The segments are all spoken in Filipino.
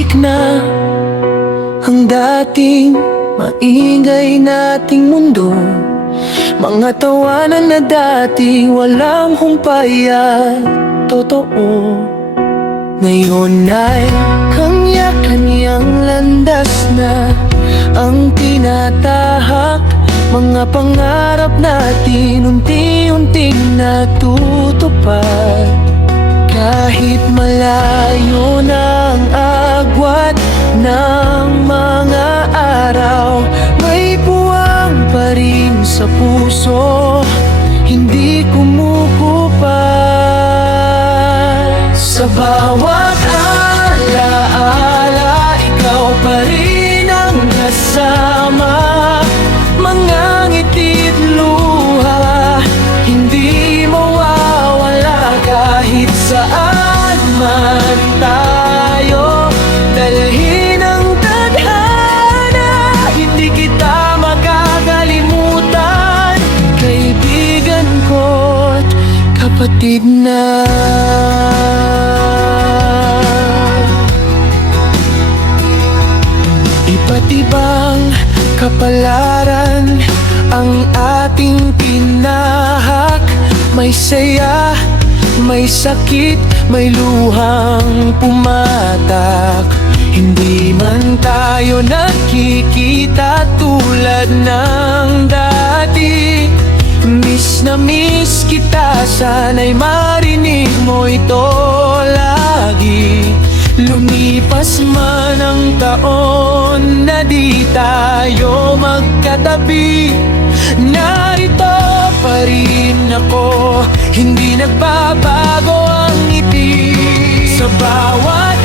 Tahimik na ang dating maingay nating mundo. Mga tawanan na dati walang humpay at totoo, ngayon ay kanya-kanyang landas na ang tinatahak. Mga pangarap natin unti-unting natutupad. Kahit malayo na ang agwat ng mga araw, may buwang pa rin sa puso, hindi kumukupas. Sa bawat alaala, ikaw pa rin ang kasama. Mga ngiti't luha, hindi mawawala kahit saan man tayo. Dalhin ang tadhana, hindi kita makakalimutan. Kaibigan ko't kapatid na. Iba't ibang kapalaran ang ating tinahak. May saya, may sakit, may luhang pumatak. Hindi man tayo nakikita tulad ng dati. Miss na miss kita, sana'y marinig mo ito lagi. Lumipas man ang taon na di tayo magkatabi, narito pa rin ako, hindi nagbabago ang ngiti. Sa bawat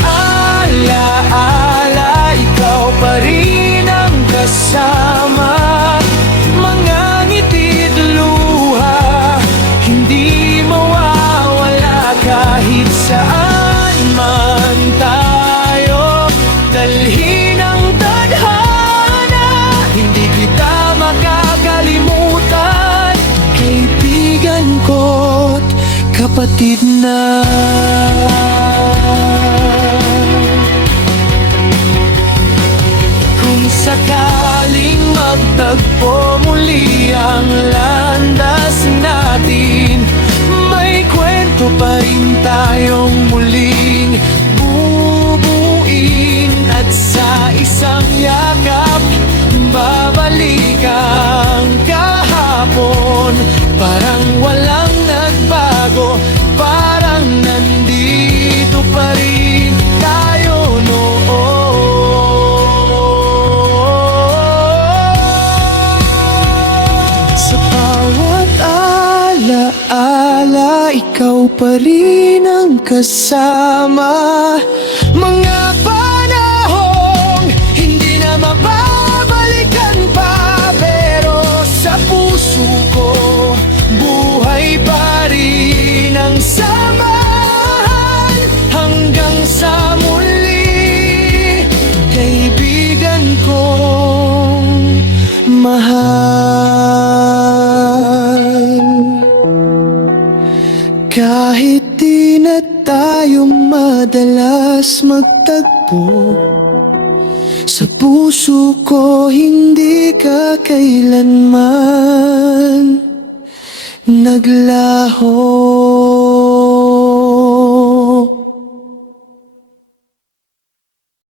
alaala, ikaw pa rin ang kasama. Mga ngiti't luha, hindi mawawala kahit saan man tayo. Dalhin ang tadhana, hindi kita makakalimutan. Kaibigan ko't kapatid na. Kung sakaling magtagpo muli ang landas natin, may kwento pa rin tayong muling bubuin. At sa isang yakap, babalik ang kahapon. Parang walang nagbago, parang nandito pa rin tayo noon. Sa bawat alaala, ikaw pa rin ang kasama. Mga panahong hindi na mababalikan pa, pero sa puso ko buhay pa rin ang samahan hanggang sa muli. Kaibigan kong mahal, kahit di na tayo madalas magtagpo, sa puso ko hindi ka kailanman naglaho.